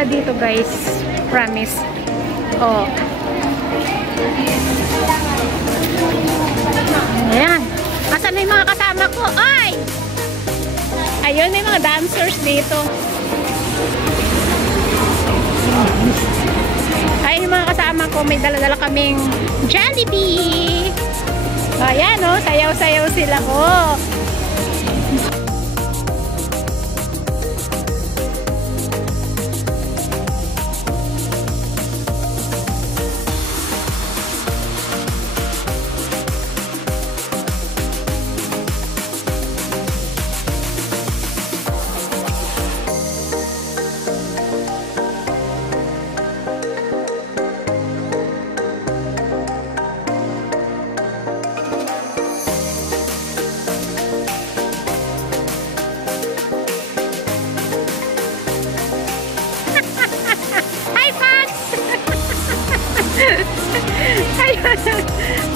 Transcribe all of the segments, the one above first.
ganda dito, guys. Promise. Oh. Ayan. Asan na yung mga kasama ko? Ay! Ayun, may mga dancers dito. Ayun yung mga kasama ko. May dala-dala kaming Jollibee. Ayan, oh. Sayaw-sayaw sila. Oh.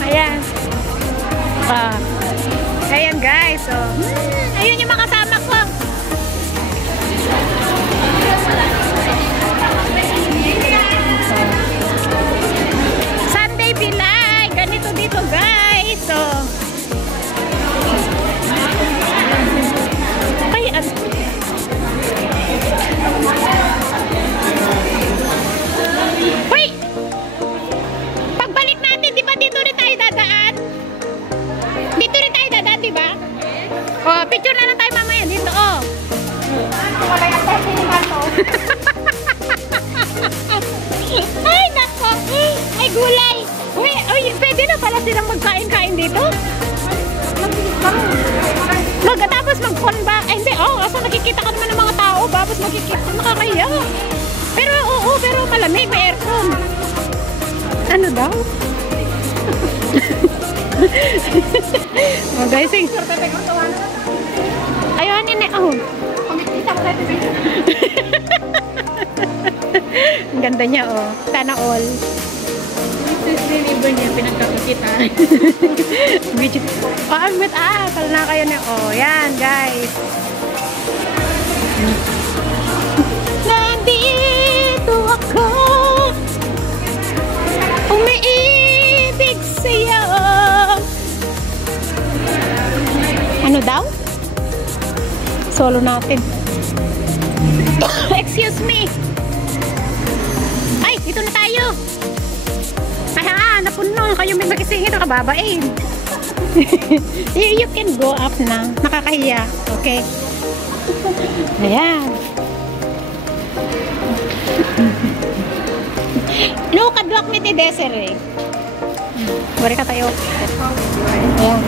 Ayan. Ayan guys. So, ayun yung mga kasama ko. Sunday Pilay. Ganito dito guys. So, ayan. Hoy! Pagbalik natin, di ba dito rin tayo dadaan? Dito rin tayo dadaan, di ba? Oh, picture na lang tayo mamaya dito, oh. Ay, nako. Ay, gulay. Uy, pwede na pala silang magkain-kain dito? Tapos mag-con ba? Ay, hindi. Oh, kasi nakikita ka naman ng mga tao. Tapos makikita. Nakakaya. Pero, oo, pero malamig. May aircon. Ano daw? Oh, guys, ayun, nene. Oh. Ang ganda niya, oh. Sana all. Deliver niya, pinagkakakita. Pala na kayo na. Oh, yan, guys. Nandito ako. Umiibig sa'yo. Ano daw? Solo natin. Excuse me. Ay, dito na tayo. Ay, napuno. Kayo may magisingin. Nakababain. You can go up na. Nakakahiya. Okay? Ayan. Look at walk me ni Desiree. Bari ka tayo. Ayan.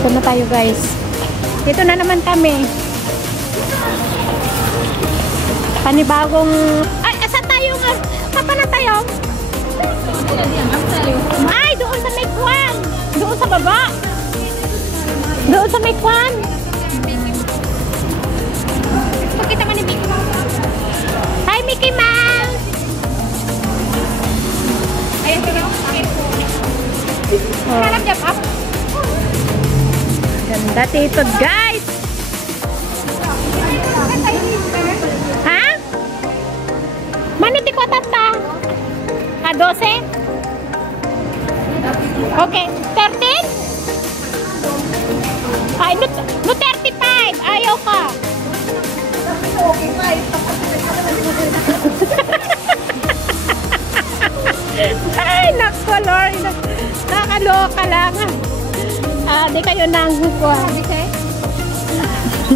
Ito na tayo guys. Dito na naman kami. Panibagong... Ay, asa tayo nga? Papa na tayo? Ay, doon sa may kwan. Doon sa baba. Doon sa may kwan. Pakita mo ni Mickey Mouse. Hi, Mickey Mouse. Ayan ka na. Hanap jump up. Ganda tito, guys. Ha? Maniti ko tata. 12? Okay. 13? Ay, no 35. Ayaw ka. Ay, nako, Lord. Nakakaloka lang. Di kayo nang kwa.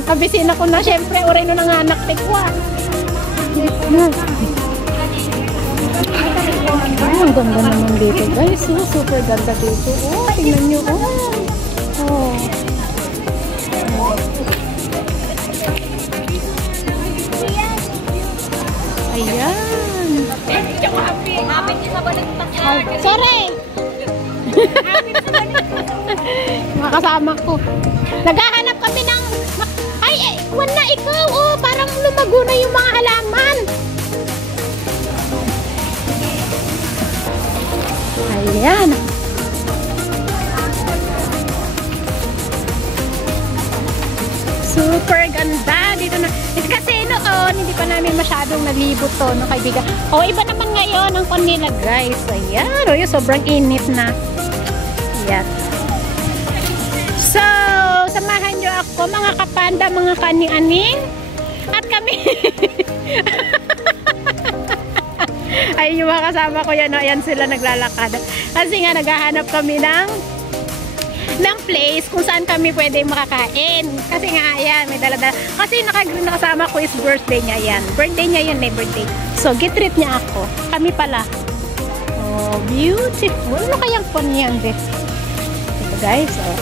Kabisin ako na, syempre, oray no nanganak tikwa. Ang ganda naman dito, guys. Super ganda dito. Oh, tingnan nyo. Oh. Ayan. Sorry. Mga kasama ko. Naghahanap kami ng... Ay, wala ikaw. Oh, parang lumago na yung mga halaman. Ayan. Super ganda. Dito na. Kasi noon, hindi masyadong nalibot to, no, kaibigan. O, iba naman ngayon ang kon nila, guys. Ayan, o, sobrang init na. Ayan. So, samahan nyo ako, mga kapanda, mga kani-aning. At kami. Ay, yung mga kasama ko yan, ayan sila naglalakad. Kasi nga, naghahanap kami ng place kung saan kami pwede makakain. Kasi nga, ayan, may daladala. Kasi nakasama ko is birthday niya, yan. Birthday niya yun, birthday. So, gitreat niya ako. Kami pala. Oh, beautiful. Ano kayang pon yan, be? Ito, guys, oh.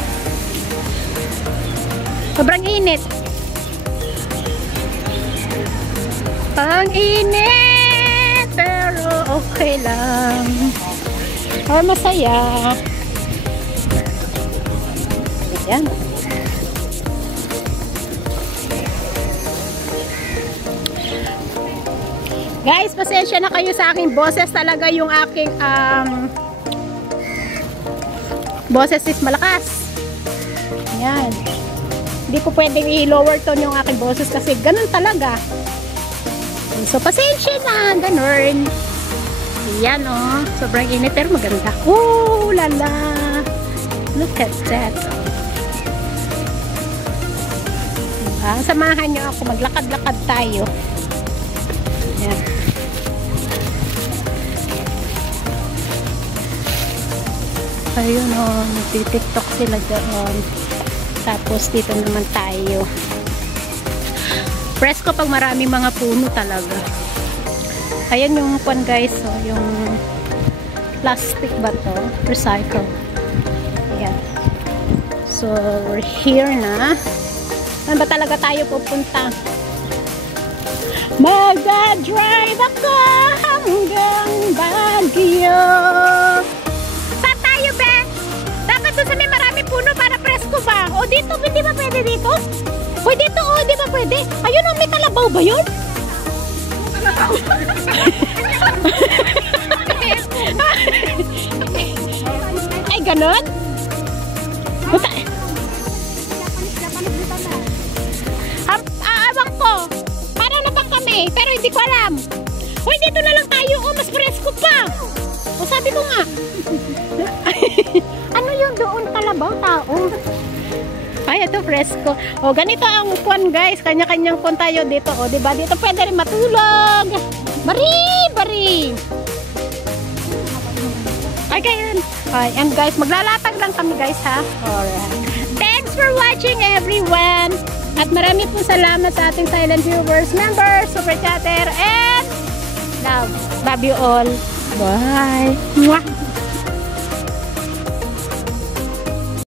Sobrang init. Ang init, pero okay lang. Or masaya. Ayan. Guys, pasensya na kayo sa aking boses. Talaga yung aking boses is malakas. Ayan. Hindi ko pwedeng i-lower tone yung aking boses kasi ganun talaga. So, pasensya na. Ganun. Ayan, oh. Sobrang init pero maganda. Oh, lala. Look at that. Samahan nyo ako, maglakad-lakad tayo. Ayan. Ayun o, nagtitiktok sila doon. Tapos dito naman tayo. Presko pag marami mga puno talaga. Ayan yung pan guys, oh, yung plastic ba to? Recycle. Ayan. So, we're here na. Saan ba talaga tayo pupunta? Magdadrive ako hanggang Baguio. Saan tayo, be? Dapat doon sa may marami puno para presko ba? O dito, hindi ba pwede dito? O dito, o, di ba pwede? Ayun, o, may kalabaw ba yun? Ay, ganon? Aawang ko. Para na bang kami? Pero hindi ko alam. Uy, dito na lang tayo. Oh, mas presko pa. O, sabi ko nga. Ano yung doon kalabaw tao? Ay, ito presko. O, ganito ang kwan guys. Kanya-kanyang kwan tayo dito. O, diba? Dito pwede rin matulog. Bari. Ay, ganyan. Ay, and guys, maglalatag lang kami guys ha. Alright. Thanks for watching everyone. At marami po salamat sa ating silent viewers, members, super chatter, and love. Love you all. Bye. Mwah.